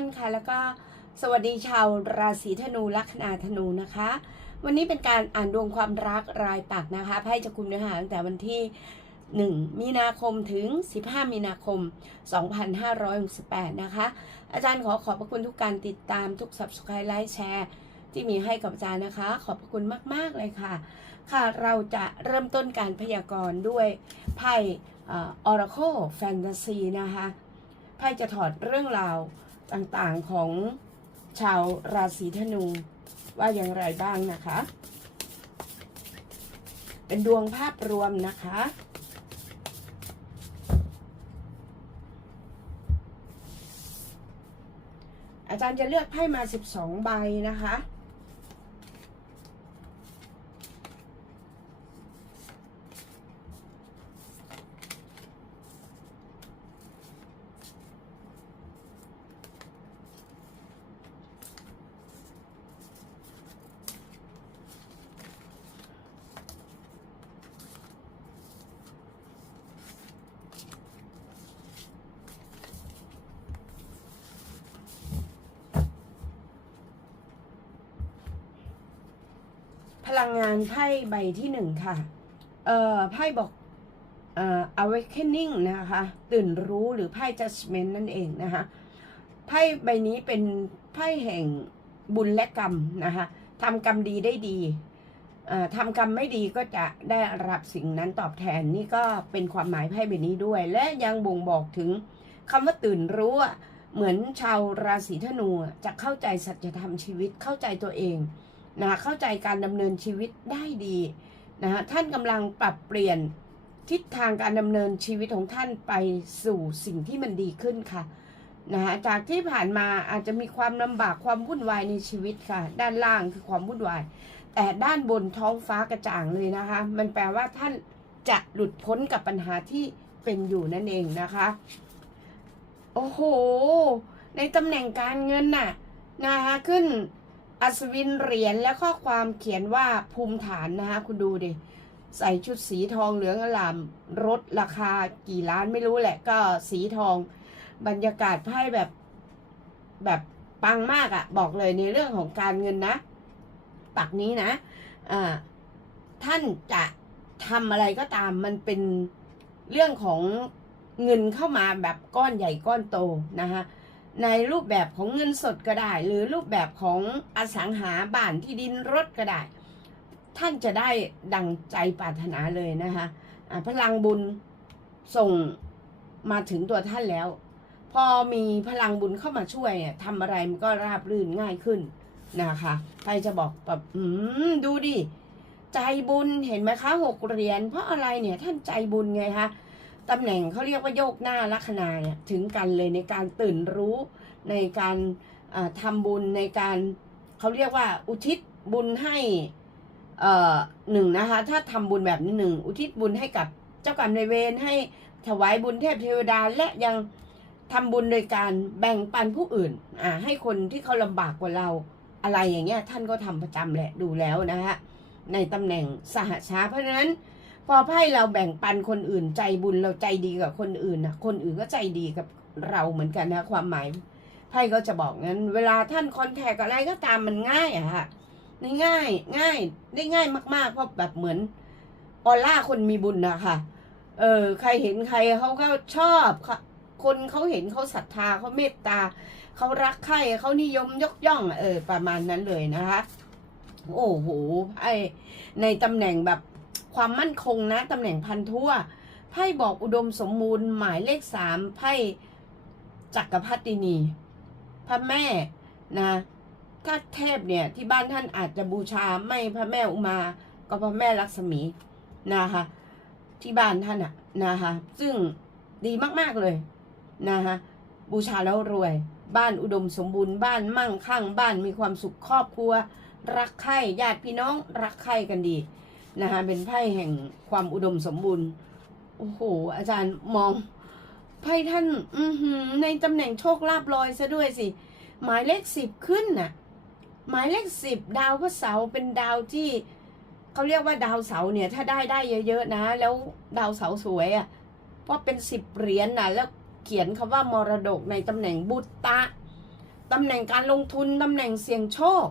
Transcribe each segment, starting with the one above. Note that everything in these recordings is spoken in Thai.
านค่ะ แล้วก็สวัสดีชาวราศีธนูลัคนาธนูนะคะ วันนี้เป็นการอ่านดวงความรักรายปักนะคะไพ่จะคุมเนื้อหาตั้งแต่วันที่ 1 มีนาคมถึง 15 มีนาคม 2568 นะคะ อาจารย์ขอขอบพระคุณทุกการติดตามทุก subscribe ไลค์แชร์ที่มีให้กับอาจารย์นะคะ ขอบพระคุณมาก ๆ เลยค่ะ ค่ะ เราจะเริ่มต้นการพยากรณ์ด้วยไพ่ออราโคแฟนตาซีนะคะ ไพ่จะถอดเรื่องราว ต่างๆของชาวราศีธนูว่าอย่างไรบ้างนะคะ เป็นดวงภาพรวมนะคะ อาจารย์จะเลือกไพ่มา 12 ใบนะคะ ลังงานไพ่ใบที่หนึ่งค่ะ เอ่อ ไพ่บอกเอ่อ awakening นะคะ ตื่นรู้หรือไพ่ judgment นั่นเองนะคะ ไพ่ใบนี้เป็นไพ่แห่งบุญและกรรมนะคะทำกรรมดีได้ดีอ่อทำกรรมไม่ดีก็จะได้รับสิ่งนั้นตอบแทนนี่ก็เป็นความหมายไพ่ใบนี้ด้วย และยังบ่งบอกถึงคำว่าตื่นรู้เหมือนชาวราศีธนูจะเข้าใจสัจธรรมชีวิตเข้าใจตัวเอง นะคะเข้าใจการดำเนินชีวิตได้ดีนะคะท่านกำลังปรับเปลี่ยนทิศทางการดำเนินชีวิตของท่านไปสู่สิ่งที่มันดีขึ้นค่ะนะคะจากที่ผ่านมาอาจจะมีความลำบากความวุ่นวายในชีวิตค่ะ ด้านล่างคือความวุ่นวาย แต่ด้านบนท้องฟ้ากระจ่างเลยนะคะ มันแปลว่าท่านจะหลุดพ้นกับปัญหาที่เป็นอยู่นั่นเองนะคะ โอ้โห ในตำแหน่งการเงินน่ะนะคะขึ้น อัศวินเหรียญและข้อความเขียนว่าภูมิฐานนะคะคุณดูดิ ใส่ชุดสีทองเหลืองอลามรถราคากี่ล้านไม่รู้แหละ ก็สีทอง บรรยากาศไพ่แบบแบบปังมากอะ่ะ บอกเลยในเรื่องของการเงินนะ ปักนี้นะอ่าท่านจะทำอะไรก็ตามมันเป็นเรื่องของเงินเข้ามาแบบก้อนใหญ่ก้อนโตนะคะ ในรูปแบบของเงินสดก็ได้ หรือรูปแบบของอสังหาบ้านที่ดินรถก็ได้ ท่านจะได้ดังใจปรารถนาเลยนะคะพลังบุญส่งมาถึงตัวท่านแล้ว พอมีพลังบุญเข้ามาช่วยเนี่ยทำอะไรมันก็ราบรื่นง่ายขึ้นนะคะใครจะบอกแบบอืมดูดิใจบุญเห็นไหมคะหกเหรียญเพราะอะไรเนี่ยท่านใจบุญไงคะ ตำแหน่งเขาเรียกว่าโยกหน้าลัคนาเนี่ยถึงกันเลยในการตื่นรู้ในการทำบุญในการเขาเรียกว่าอุทิศบุญให้อ่อหนึ่งนะคะ ถ้าทำบุญแบบนี้หนึ่งอุทิศบุญให้กับเจ้ากรรมนายเวรให้ถวายบุญเทพเทวดาและยังทำบุญโดยการแบ่งปันผู้อื่นอ่าให้คนที่เขาลำบากกว่าเราอะไรอย่างเงี้ยท่านก็ทำประจำแหละดูแล้วนะคะในตำแหน่งสหชาเพราะฉะนั้น พอไพ่เราแบ่งปันคนอื่นใจบุญเราใจดีกับคนอื่นนะคนอื่นก็ใจดีกับเราเหมือนกันนะ ความหมายไพ่ก็จะบอกงั้น เวลาท่านคอนแทคอะไรก็ตามมันง่ายอะค่ะง่ายง่ายได้ง่ายมากๆเพราะแบบเหมือนออร่าคนมีบุญนะคะเออใครเห็นใครเขาก็ชอบค่ะคนเขาเห็นเขาศรัทธาเขาเมตตาเขารักใครเขานิยมยกย่อง เออ ประมาณนั้นเลยนะคะ โอ้โหไอในตำแหน่งแบบ ความมั่นคงนะตำแหน่งพันทั่วไพ่บอกอุดมสมบูรณ์หมายเลขสามไพ่จักรพรรดินีพระแม่นะถ้าเทพเนี่ยที่บ้านท่านอาจจะบูชาไม่พระแม่อุมา ก็พระแม่ลักษมีนะคะที่บ้านท่านอะนะคะซึ่งดีมากๆเลยนะคะบูชาแล้วรวย บ้านอุดมสมบูรณ์บ้านมั่งคั่งบ้านมีความสุขครอบครัว รักใคร่ญาติพี่น้องรักใคร่กันดี นะคะเป็นไพ่แห่งความอุดมสมบูรณ์โอ้โหอาจารย์มองไพ่ท่าน อืในตำแหน่งโชคลาภลอยซะด้วยสิ หมายเลขสิบขึ้นน่ะ หมายเลขสิบดาวพระเสาร์เป็นดาวที่เขาเรียกว่าดาวเสาร์เนี่ย ถ้าได้ได้เยอะๆนะ แล้วดาวเสาร์สวยอะ่ะเพราะเป็นสิบเหรียญน่ะแล้วเขียนคำว่ามรดกในตำแหน่งบุตตะตำแหน่งการลงทุนตำแหน่งเสี่ยงโชค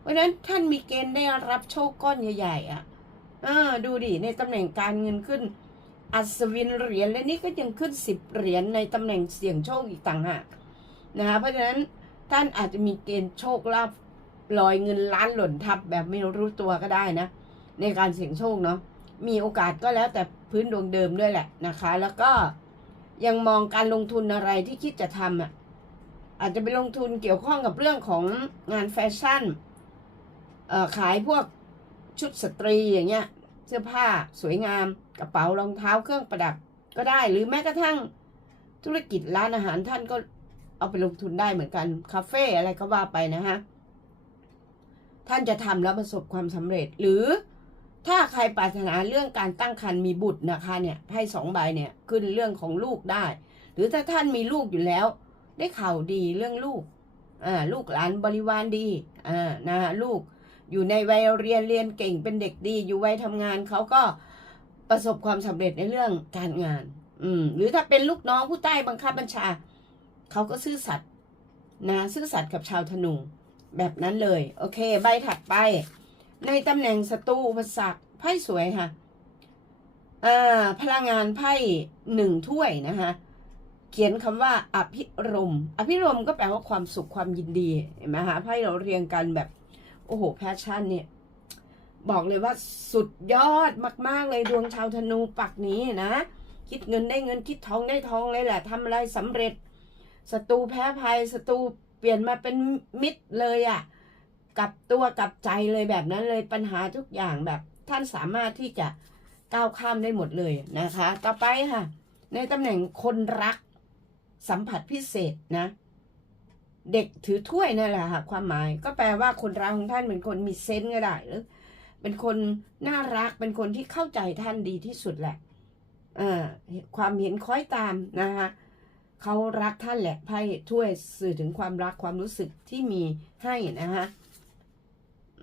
เพราะฉะนั้นท่านมีเกณฑ์ได้รับโชคก้อนใหญ่ๆอะ เออ ดูดิในตำแหน่งการเงินขึ้น อัศวินเหรียญและนี่ก็ยังขึ้นสิบเหรียญในตำแหน่งเสี่ยงโชคอีกต่างหากนะคะเพราะฉะนั้นท่านอาจจะมีเกณฑ์โชคลาภลอยเงินล้านหล่นทับแบบไม่รู้ตัวก็ได้นะ ในการเสี่ยงโชคเนาะมีโอกาสก็แล้วแต่พื้นดวงเดิมด้วยแหละนะคะ แล้วก็ยังมองการลงทุนอะไรที่คิดจะทำอะอาจจะไปลงทุนเกี่ยวข้องกับเรื่องของงานแฟชั่นขายพวก ชุดสตรีอย่างเงี้ย เสื้อผ้าสวยงามกระเป๋ารองเท้าเครื่องประดับก็ได้ หรือแม้กระทั่งธุรกิจร้านอาหารท่านก็เอาไปลงทุนได้เหมือนกัน คาเฟ่อะไรก็ว่าไปนะฮะ ท่านจะทำแล้วประสบความสำเร็จ หรือถ้าใครปรารถนาเรื่องการตั้งครรภ์มีบุตรนะคะเนี่ยไพ่สองใบเนี่ยขึ้นเรื่องของลูกได้ หรือถ้าท่านมีลูกอยู่แล้ว ได้ข่าวดีเรื่องลูกอ่าลูกหลานบริวารดีอ่านะฮะลูก อยู่ในวัยเรียนเรียนเก่งเป็นเด็กดี อยู่วัยทำงานเขาก็ประสบความสำเร็จในเรื่องการงาน อืม หรือถ้าเป็นลูกน้องผู้ใต้บังคับบัญชา เขาก็ซื่อสัตย์นะซื่อสัตย์กับชาวธนู แบบนั้นเลย โอเค ใบถัดไป ในตำแหน่งศัตรูอุปสรรคไพ่สวยค่ะอ่าพลังงานไพ่หนึ่งถ้วยนะคะเขียนคำว่าอภิรม อภิรมก็แปลว่าความสุขความยินดี เห็นไหมคะไพ่เราเรียงกันแบบ โอ้โหแพชชั่นเนี่ย บอกเลยว่าสุดยอดมาก ๆ เลยดวงชาวธนูปักนี้นะ คิดเงินได้เงินคิดทองได้ทองเลยแหละทำอะไรสำเร็จศัตรูแพ้ภัยศัตรูเปลี่ยนมาเป็นมิตรเลยอะ่ะกลับตัวกลับใจเลยแบบนั้นเลยปัญหาทุกอย่างแบบท่านสามารถที่จะก้าวข้ามได้หมดเลยนะคะ ต่อไปค่ะ ในตำแหน่งคนรักสัมผัสพิเศษนะ เด็กถือถ้วยนั่นแหละค่ะความหมายก็แปลว่าคนรักของท่านเป็นคนมีเซนส์ก็ได้หรือเป็นคนน่ารักเป็นคนที่เข้าใจท่านดีที่สุดแหละอ่าความเห็นค้อยตามนะคะเขารักท่านแหละไพ่ถ้วยสื่อถึงความรักความรู้สึกที่มีให้นะคะ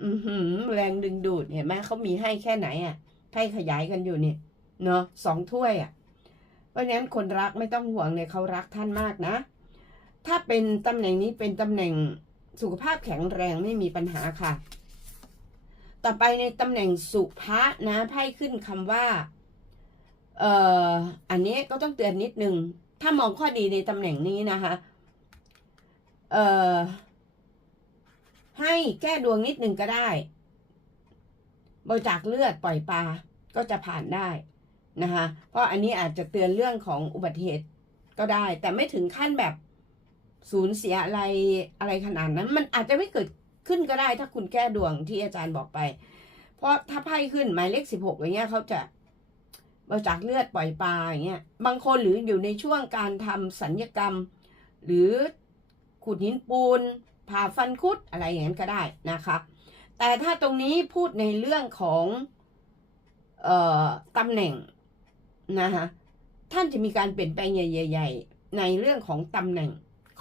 อือหือแรงดึงดูดเห็นไหมเขามีให้แค่ไหนอะไพ่ขยายกันอยู่เนี่ยเนาะสองถ้วยอะ เพราะฉะนั้นคนรักไม่ต้องห่วงเลยเขารักท่านมากนะ ถ้าเป็นตำแหน่งนี้เป็นตำแหน่งสุขภาพแข็งแรงไม่มีปัญหาค่ะ ต่อไปในตำแหน่งสุภะนะไพ่ขึ้นคำว่า เอ่อ อันนี้ก็ต้องเตือนนิดนึง ถ้ามองข้อดีในตำแหน่งนี้นะคะ เอ่อ ให้แก้ดวงนิดนึงก็ได้บริจาคเลือดปล่อยปลาก็จะผ่านได้นะคะ เพราะอันนี้อาจจะเตือนเรื่องของอุบัติเหตุก็ได้ แต่ไม่ถึงขั้นแบบ สูญเสียอะไรอะไรขนาดนั้น มันอาจจะไม่เกิดขึ้นก็ได้ถ้าคุณแก้ดวงที่อาจารย์บอกไป เพราะถ้าไพ่ขึ้นหมายเลขสิบหกอย่างเงี้ยเขาจะบริจาคเลือดปล่อยปลาอย่างเงี้ยบางคนหรืออยู่ในช่วงการทำสัญญกรรม หรือขุดหินปูนผ่าฟันคุดอะไรอย่างนั้นก็ได้นะคะแต่ถ้าตรงนี้พูดในเรื่องของเอ่อตำแหน่งนะคะท่านจะมีการเปลี่ยนแปลงใหญ่ ๆ ในเรื่องของตำแหน่ง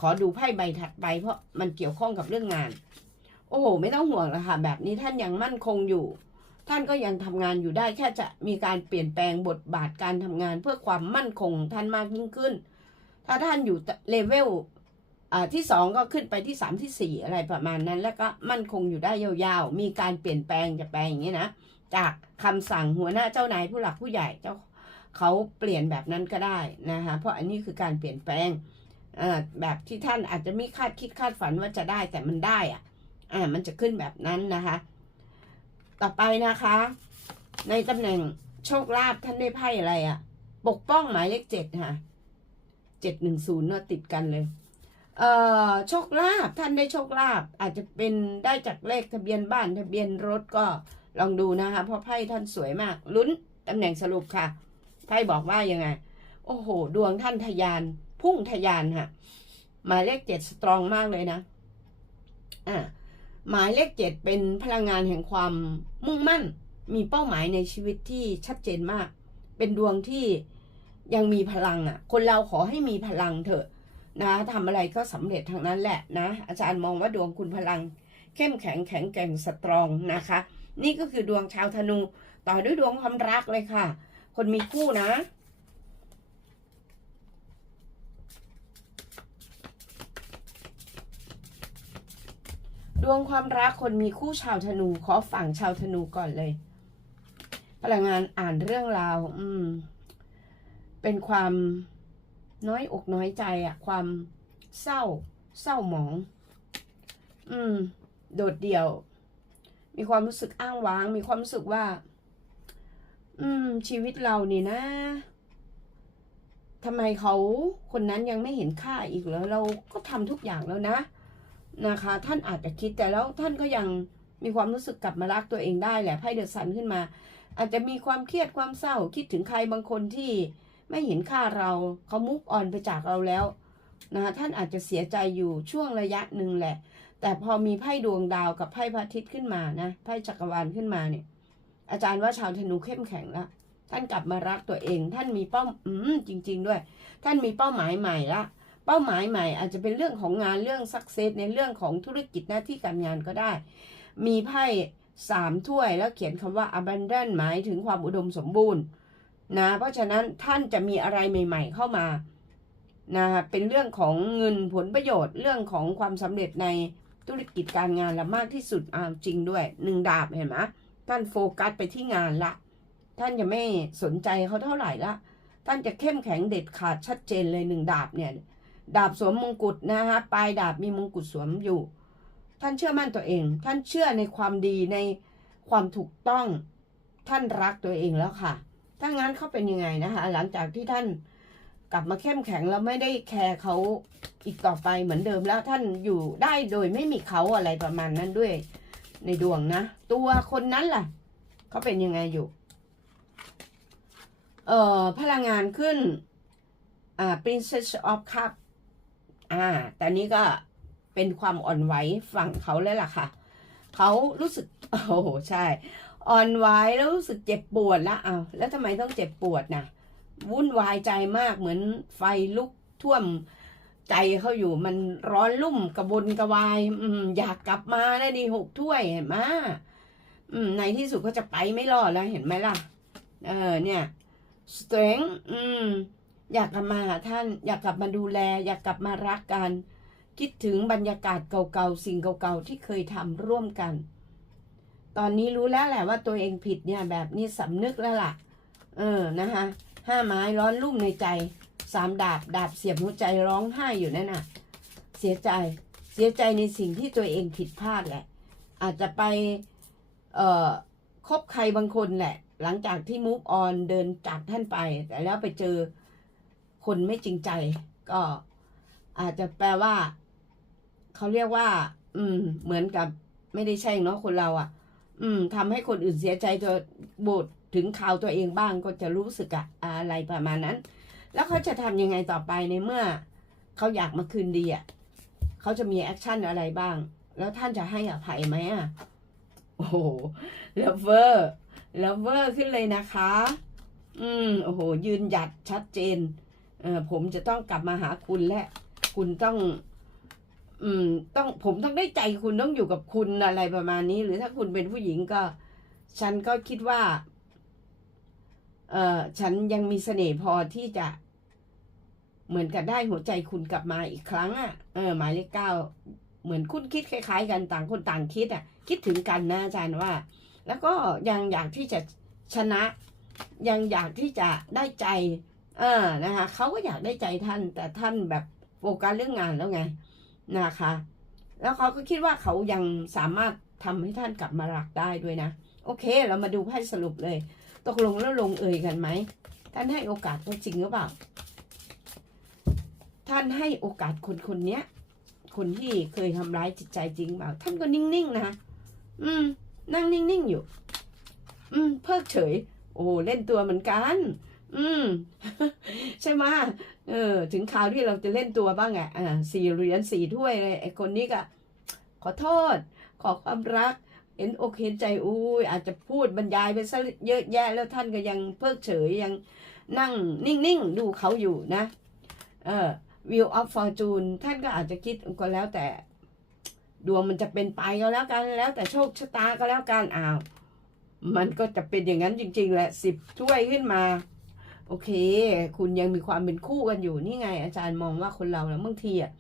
ขอดูไพ่ใบถัดไป เพราะมันเกี่ยวข้องกับเรื่องงาน โอ้โห ไม่ต้องห่วงล้วค่ะ แบบนี้ท่านยังมั่นคงอยู่ ท่านก็ยังทำงานอยู่ได้แค่จะมีการเปลี่ยนแปลงบทบาทการทำงานเพื่อความมั่นคงท่านมากยิ่งขึ้น ถ้าท่านอยู่เลเวลที่สองก็ขึ้นไปที่สามที่สี่อะไรประมาณนั้น แล้วก็มั่นคงอยู่ได้ยาวๆ มีการเปลี่ยนแปลงจะแปลงอย่างนี้นะ จากคำสั่งหัวหน้าเจ้านายผู้หลักผู้ใหญ่เจ้าเขาเปลี่ยนแบบนั้นก็ได้นะคะเพราะอันนี้คือการเปลี่ยนแปลง แบบที่ท่านอาจจะไม่คาดคิดคาดฝันว่าจะได้แต่มันได้อะอ่ามันจะขึ้นแบบนั้นนะคะ ต่อไปนะคะ ในตำแหน่งโชคลาภท่านได้ไพ่อะไรอะ ปกป้องหมายเลขเจ็ดค่ะเจ็ดหนึ่งศูนย์เนาะติดกันเลย เอ่อโชคลาภท่านได้โชคลาภอาจจะเป็นได้จากเลขทะเบียนบ้านทะเบียนรถก็ลองดูนะคะ เพราะไพ่ท่านสวยมากลุ้นตำแหน่งสรุปค่ะไพ่บอกว่ายังไง โอ้โห ดวงท่านทะยาน พุ่งทะยานค่ะหมายเลขเจ็ดสตรองมากเลยนะอ่าหมายเลขเจ็ดเป็นพลังงานแห่งความมุ่งมั่น มีเป้าหมายในชีวิตที่ชัดเจนมาก เป็นดวงที่ยังมีพลังอะ คนเราขอให้มีพลังเถอะนะทำอะไรก็สำเร็จทางนั้นแหละนะ อาจารย์มองว่าดวงคุณพลัง เข้มแข็งแข็งแกร่งสตรองนะคะ นี่ก็คือดวงชาวธนู ต่อด้วยดวงความรักเลยค่ะ คนมีคู่นะ ดวงความรักคนมีคู่ชาวธนู ขอฝั่งชาวธนูก่อนเลย พลังงานอ่านเรื่องราว อืม เป็นความน้อยอกน้อยใจอะความเศร้า เศร้าหมอง อืม โดดเดี่ยว มีความรู้สึกอ้างว้าง มีความรู้สึกว่า อืม ชีวิตเรานี่นะทำไมเขาคนนั้นยังไม่เห็นค่าอีกเหรอเราก็ทำทุกอย่างแล้วนะ นะคะ ท่านอาจจะคิดแต่แล้วท่านก็ยังมีความรู้สึกกลับมารักตัวเองได้แหละไพ่เดอะซันขึ้นมา อาจจะมีความเครียดความเศร้าคิดถึงใครบางคนที่ไม่เห็นค่าเราเขามุกอ่อนไปจากเราแล้วนะคะท่านอาจจะเสียใจอยู่ช่วงระยะหนึ่งแหละ แต่พอมีไพ่ดวงดาวกับไพ่พระอาทิตย์ขึ้นมานะไพ่จักรวาลขึ้นมาเนี่ย อาจารย์ว่าชาวธนูเข้มแข็งแล้วท่านกลับมารักตัวเอง ท่านมีเป้าอืมจริง ๆ ด้วย ท่านมีเป้าหมายใหม่ละ เป้าหมายใหม่ อาจจะเป็นเรื่องของงานเรื่องสักเซสในเรื่องของธุรกิจหน้าที่การงานก็ได้ มีไพ่สามถ้วยแล้วเขียนคำว่า abundant หมายถึงความอุดมสมบูรณ์นะเพราะฉะนั้นท่านจะมีอะไรใหม่ ๆ เข้ามานะเป็นเรื่องของเงินผลประโยชน์เรื่องของความสำเร็จในธุรกิจการงานและมากที่สุดอาจริงด้วยหนึ่งดาบเห็นไหมท่านโฟกัสไปที่งานละ ท่านจะไม่สนใจเขาเท่าไหร่ละ ท่านจะเข้มแข็งเด็ดขาดชัดเจนเลยหนึ่งดาบเนี่ย ดาบสวมมงกุฎนะฮะปลายดาบมีมงกุฎสวมอยู่ ท่านเชื่อมั่นตัวเอง ท่านเชื่อในความดีในความถูกต้องท่านรักตัวเองแล้วค่ะ ถ้างั้นเขาเป็นยังไงนะคะ หลังจากที่ท่านกลับมาเข้มแข็งแล้วไม่ได้แคร์เขาอีกต่อไปเหมือนเดิมแล้วท่านอยู่ได้โดยไม่มีเขาอะไรประมาณนั้นด้วย ในดวงนะ ตัวคนนั้นล่ะเขาเป็นยังไงอยู่เอ่อพลังงานขึ้นอ่า Princess of Cup อ่าแต่นี้ก็เป็นความอ่อนไหวฝั่งเขาแล้วล่ะค่ะ เขารู้สึก โอ้โห ใช่ อ่อนไหวแล้วรู้สึกเจ็บปวดแล้วอ้าวแล้วทำไมต้องเจ็บปวดนะวุ่นวายใจมากเหมือนไฟลุกท่วมใจเขาอยู่มันร้อนลุ่มกระบนกระวาย อืม อยากกลับมาแล้วดีหกถ้วยเห็นไหมอืม ในที่สุดก็จะไปไม่รอดแล้วเห็นไหมล่ะ เออ เนี่ย strength อืม อยากกลับมาหาท่าน อยากกลับมาดูแล อยากกลับมารักกัน คิดถึงบรรยากาศเก่าๆ สิ่งเก่าๆ ที่เคยทำร่วมกัน ตอนนี้รู้แล้วแหละว่าตัวเองผิดเนี่ยแบบนี้สำนึกแล้วล่ะ เออนะคะห้าไม้ร้อนรุ่มในใจสามดาบดาบเสียบหัวใจร้องไห้อยู่นั่นน่ะ เสียใจเสียใจในสิ่งที่ตัวเองผิดพลาดแหละ อาจจะไปเอ่อคบใครบางคนแหละ หลังจากที่ move on เดินจากท่านไป แต่แล้วไปเจอ คนไม่จริงใจ ก็อาจจะแปลว่า เขาเรียกว่า อืม เหมือนกับ ไม่ได้ใช่เนาะคนเราอะ่ะ อืมทำให้คนอื่นเสียใจจนบดถึงข่าวตัวเองบ้างก็จะรู้สึกอะอะไรประมาณนั้น แล้วเขาจะทำยังไงต่อไปในเมื่อเขาอยากมาคืนดีอะ่ะเขาจะมีแอคชั่นอะไรบ้าง แล้วท่านจะให้อภัยไหมอะโอ้โหเลเวอร์เลเวอร์ขึ้นเลยนะคะ อืม โอ้โห ยืนหยัดชัดเจน ผมจะต้องกลับมาหาคุณและ คุณต้อง อืม ต้องผมต้องได้ใจคุณต้องอยู่กับคุณอะไรประมาณนี้ หรือถ้าคุณเป็นผู้หญิงก็ ฉันก็คิดว่า เออฉันยังมีเสน่ห์พอที่จะ เหมือนกับได้หัวใจคุณกลับมาอีกครั้งอะเออหมายเลขเก้าเหมือนคุณคิดคล้าย ๆ กันต่างคนต่างคิดอะ คิดถึงกันนะอาจารย์ว่า แล้วก็ยังอยากที่จะชนะ ยังอยากที่จะได้ใจ เออนะคะเขาก็อยากได้ใจท่าน แต่ท่านแบบโฟกัสเรื่องงานแล้วไงนะคะ แล้วเขาก็คิดว่าเขายังสามารถทำให้ท่านกลับมารักได้ด้วยนะ โอเค เรามาดูไพ่สรุปเลย ตกลงแล้วลงเอ่ยกันไหม ท่านให้โอกาสเขาจริงหรือเปล่า ท่านให้โอกาสคนคนนี้คนที่เคยทำร้ายจิตใจจริงเปล่า ท่านก็นิ่งๆนะอืม นั่งนิ่งๆอยู่ อืม เพิกเฉย โอ้เล่นตัวเหมือนกัน อืม ใช่ไหมเออ ถึงคราวที่เราจะเล่นตัวบ้างอ่าสี่เหรียญสี่ถ้วยเลยไอ้คนนี้ก็ ขอโทษ ขอความรัก เห็นอกเห็นใจอุ้ยอาจจะพูดบรรยายไปซะเยอะแยะแล้วท่านก็ยังเพิกเฉยยังนั่งนิ่งๆ ดูเขาอยู่นะ เออ View of Fortune ท่านก็อาจจะคิดก็แล้วแต่ ดวงมันจะเป็นไปก็แล้วกันแล้วแต่โชคชะตาก็แล้วกันอ้าว มันก็จะเป็นอย่างนั้นจริง ๆ แหละสิบถ้วยขึ้นมา โอเค คุณยังมีความเป็นคู่กันอยู่นี่ไง อาจารย์มองว่าคนเราแล้วบางทีอะ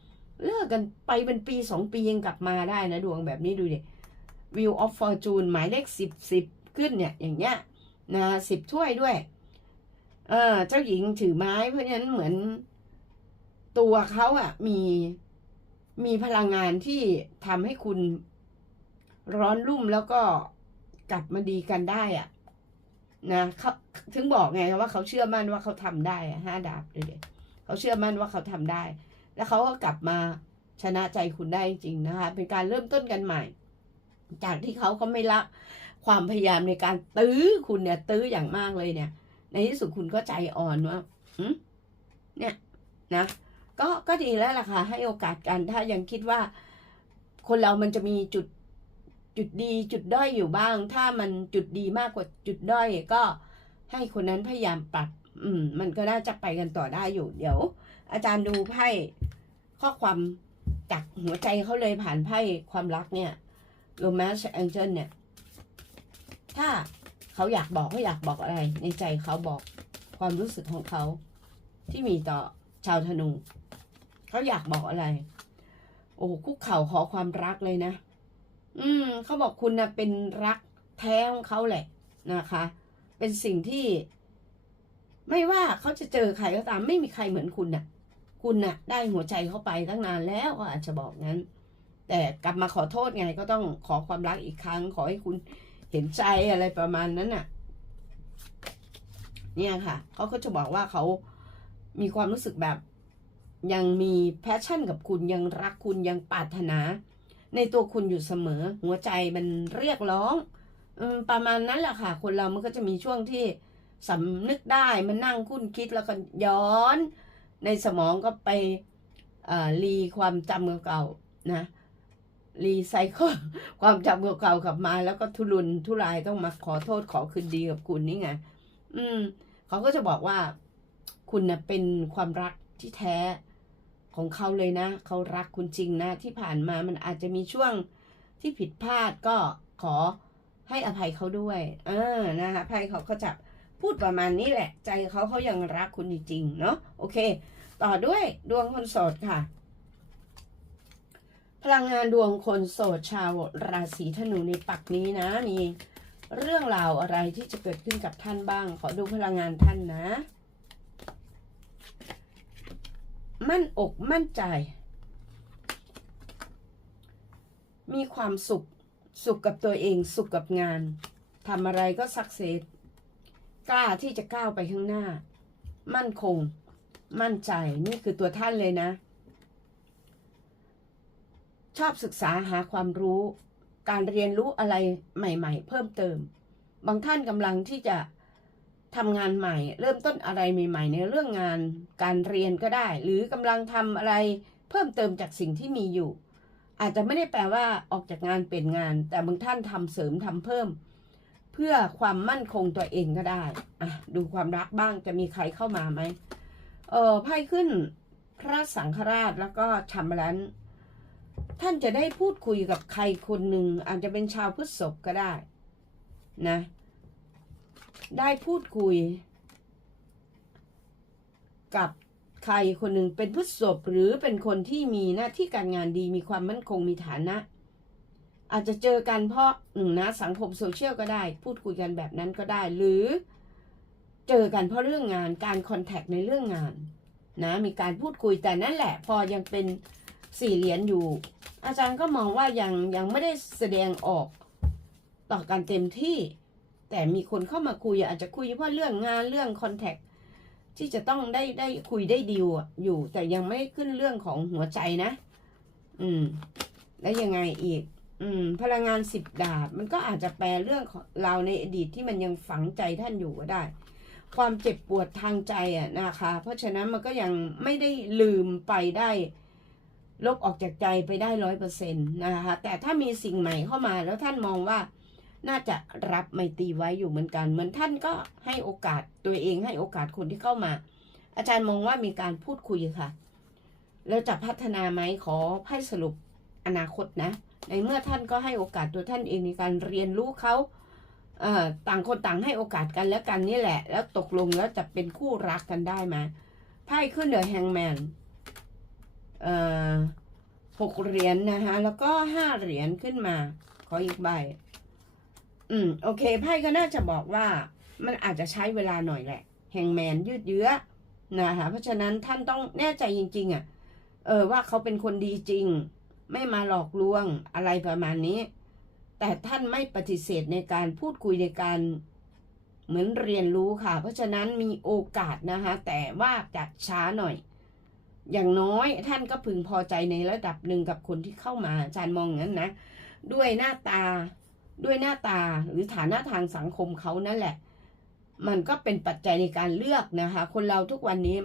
เลิกกันไปเป็นปีสองปียังกลับมาได้นะดวงแบบนี้ดูดิ Wheel of Fortune หมายเลขสิบสิบขึ้นเนี่ย อย่างเงี้ยนะสิบถ้วยด้วย เออเจ้าหญิงถือไม้เพราะฉะนั้นเหมือนตัวเขาอะมีมีพลังงานที่ทำให้คุณร้อนรุ่มแล้วก็กลับมาดีกันได้อะ นะเขาถึงบอกไงว่าเขาเชื่อมั่นว่าเขาทำได้ห้าดาบเลยดิเขาเชื่อมั่นว่าเขาทำได้ แล้วเขาก็กลับมาชนะใจคุณได้จริงนะคะ เป็นการเริ่มต้นกันใหม่ จากที่เขาก็ไม่ละความพยายามในการตื้อคุณเนี่ย ตื้ออย่างมากเลยเนี่ย ในที่สุดคุณก็ใจอ่อนว่าเนี่ยนะก็ก็ดีแล้วล่ะค่ะให้โอกาสกันถ้ายังคิดว่า คนเรามันจะมีจุด จุดดีจุดด้อยอยู่บ้าง ถ้ามันจุดดีมากกว่าจุดด้อยก็ให้คนนั้นพยายามปรับ อืม มันก็น่าจะไปกันต่อได้อยู่ เดี๋ยว อาจารย์ดูไพ่ข้อความจากหัวใจเขาเลยผ่านไพ่ความรักเนี่ย romance angel เนี่ย ถ้าเขาอยากบอกเขาอยากบอกอะไร ในใจเขาบอกความรู้สึกของเขาที่มีต่อชาวธนูเขาอยากบอกอะไร โอ้คุกเข่าขอความรักเลยนะ อืมเขาบอกคุณนะเป็นรักแท้ของเขาแหละนะคะ เป็นสิ่งที่ ไม่ว่าเขาจะเจอใครก็ตาม ไม่มีใครเหมือนคุณน่ะ คุณน่ะ ได้หัวใจเขาไปตั้งนานแล้วก็อาจจะบอกงั้น แต่กลับมาขอโทษไงก็ต้องขอความรักอีกครั้ง ขอให้คุณเห็นใจอะไรประมาณนั้นน่ะ เนี่ยค่ะเขาก็จะบอกว่าเขามีความรู้สึกแบบยังมีแพชชั่นกับคุณยังรักคุณยังปรารถนา ในตัวคุณอยู่เสมอ หัวใจมันเรียกร้องอประมาณนั้นแหละค่ะ คนเรามันก็จะมีช่วงที่สำนึกได้มันนั่งคุ้นคิดแล้วก็ย้อน ในสมองก็ไปรีความจำเก่าๆนะรีไซเคิลความจำเก่าๆกลับมา แล้วก็ทุรุนทุรายต้องมาขอโทษขอคืนดีกับคุณนี่ไงอืม เขาก็จะบอกว่า คุณนะเป็นความรักที่แท้ ของเขาเลยนะ เขารักคุณจริงนะ ที่ผ่านมามันอาจจะมีช่วงที่ผิดพลาดก็ขอให้อภัยเขาด้วย เออนะคะไพ่เขาก็จะพูดประมาณนี้แหละ ใจเขาเขายังรักคุณจริงๆเนาะโอเค ต่อด้วยดวงคนโสดค่ะ พลังงานดวงคนโสดชาวราศีธนูในปักนี้นะ มีเรื่องราวอะไรที่จะเกิดขึ้นกับท่านบ้าง ขอดูพลังงานท่านนะ มั่นอกมั่นใจ มีความสุข สุขกับตัวเอง สุขกับงานทำอะไรก็สักเซสกล้าที่จะก้าวไปข้างหน้า มั่นคง มั่นใจ นี่คือตัวท่านเลยนะ ชอบศึกษาหาความรู้ การเรียนรู้อะไรใหม่ ๆ เพิ่มเติม บางท่านกำลังที่จะ ทำงานใหม่ เริ่มต้นอะไรใหม่ ๆ ในเรื่องงานการเรียนก็ได้ หรือกำลังทำอะไรเพิ่มเติมจากสิ่งที่มีอยู่ อาจจะไม่ได้แปลว่าออกจากงานเป็นงาน แต่บางท่านทำเสริมทำเพิ่ม เพื่อความมั่นคงตัวเองก็ได้อะดูความรักบ้างจะมีใครเข้ามาไหมเออไพ่ขึ้นพระสังฆราชแล้วก็ชัมรันท่านจะได้พูดคุยกับใครคนหนึ่งอาจจะเป็นชาวพฤษภก็ได้ นะ ได้พูดคุย กับใครคนหนึ่งเป็นพฤษภหรือเป็นคนที่มีหน้าที่การงานดีมีความมั่นคงมีฐานะ อาจจะเจอกันเพราะหนึ่งนะสังคมโซเชียลก็ได้ พูดคุยกันแบบนั้นก็ได้ หรือเจอกันเพราะเรื่องงานการคอนแทคในเรื่องงานนะมีการพูดคุยแต่นั่นแหละ พอยังเป็นสี่เหรียญอยู่ อาจารย์ก็มองว่ายังยังไม่ได้แสดงออกต่อการเต็มที่ แต่มีคนเข้ามาคุยอาจจะคุยเพราะเรื่องงานเรื่องคอนแทคที่จะต้องได้ได้คุยได้ดีลอยู่ แต่ยังไม่ขึ้นเรื่องของหัวใจนะ อืม แล้วยังไงอีก อืม พลังงานสิบดาบ มันก็อาจจะแปลเรื่องเราในอดีตที่มันยังฝังใจท่านอยู่ก็ได้ ความเจ็บปวดทางใจอะนะคะ เพราะฉะนั้นมันก็ยังไม่ได้ลืมไปได้ ลบออกจากใจไปได้ร้อยเปอร์เซ็นต์นะคะ แต่ถ้ามีสิ่งใหม่เข้ามาแล้วท่านมองว่า น่าจะรับไมตรีไว้อยู่เหมือนกัน เหมือนท่านก็ให้โอกาสตัวเองให้โอกาสคนที่เข้ามา อาจารย์มองว่ามีการพูดคุยค่ะ แล้วจะพัฒนาไหมขอให้สรุปอนาคตนะ ในเมื่อท่านก็ให้โอกาสตัวท่านเองในการเรียนรู้เขาเอ่อต่างคนต่างให้โอกาสกันแล้วกันนี่แหละ แล้วตกลงแล้วจะเป็นคู่รักกันได้ไหมไพ่ขึ้นเดอะแฮงแมนเอ่อหกเหรียญนะคะแล้วก็ห้าเหรียญขึ้นมา ขออีกใบ อืม โอเค ไพ่ก็น่าจะบอกว่ามันอาจจะใช้เวลาหน่อยแหละแหงแมนยืดเยื้อนะคะเพราะฉะนั้นท่านต้องแน่ใจจริง ๆอะ เออว่าเขาเป็นคนดีจริง ไม่มาหลอกลวงอะไรประมาณนี้ แต่ท่านไม่ปฏิเสธในการพูดคุยในการเหมือนเรียนรู้ค่ะ เพราะฉะนั้นมีโอกาสนะคะ แต่ว่าจัดช้าหน่อย อย่างน้อยท่านก็พึงพอใจในระดับหนึ่งกับคนที่เข้ามาอาจารย์มองงนั้นนะ ด้วยหน้าตา ด้วยหน้าตาหรือฐานะทางสังคมเขานั่นแหละ มันก็เป็นปัจจัยในการเลือกนะคะ คนเราทุกวันนี้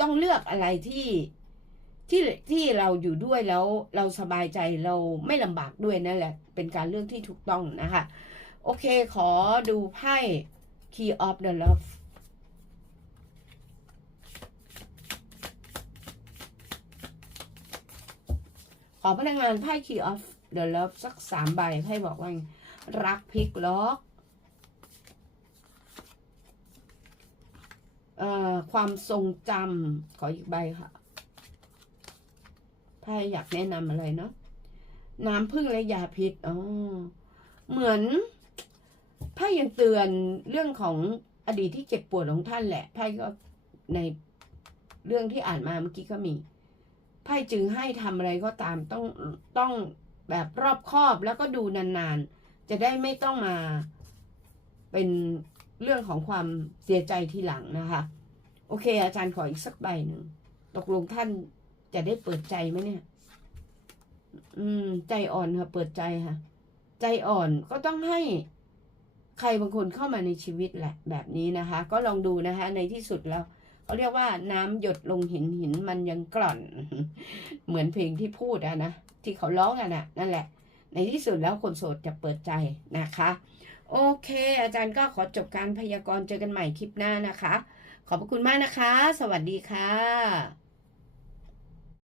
ต้องเลือกอะไรที่ที่ที่เราอยู่ด้วยแล้วเราสบายใจเราไม่ลำบากด้วยนั่นแหละ เป็นการเลือกที่ถูกต้องนะคะ โอเคขอดูไพ่ Key of the Love ขอพนักงานไพ่ Key of the Love สักสามใบไพ่บอกว่า รักพลิกล็อกเอ่อความทรงจำขออีกใบค่ะไพ่อยากแนะนำอะไรเนาะน้ำพึ่งและยาพิษอ๋อเหมือนไพ่ยังเตือนเรื่องของอดีตที่เจ็บปวดของท่านแหละไพ่ก็ในเรื่องที่อ่านมาเมื่อกี้ก็มีไพ่จึงให้ทำอะไรก็ตามต้องต้อง แบบรอบคอบแล้วก็ดูนานๆ จะได้ไม่ต้องมาเป็นเรื่องของความเสียใจทีหลังนะคะ โอเค อาจารย์ขออีกสักใบหนึ่ง ตกลงท่านจะได้เปิดใจไหมเนี่ย อืม ใจอ่อนค่ะ เปิดใจค่ะ ใจอ่อนก็ต้องให้ใครบางคนเข้ามาในชีวิตแหละ แบบนี้นะคะ ก็ลองดูนะคะ ในที่สุดแล้วเขาเรียกว่าน้ำหยดลงหินหินมันยังกร่อน เหมือนเพลงที่พูดอะนะ ที่เขาร้องอะนะนั่นแหละ ในที่สุดแล้วคนโสดจะเปิดใจนะคะ โอเค อาจารย์ก็ขอจบการพยากรณ์เจอกันใหม่คลิปหน้านะคะ ขอบพระคุณมากนะคะ สวัสดีค่ะ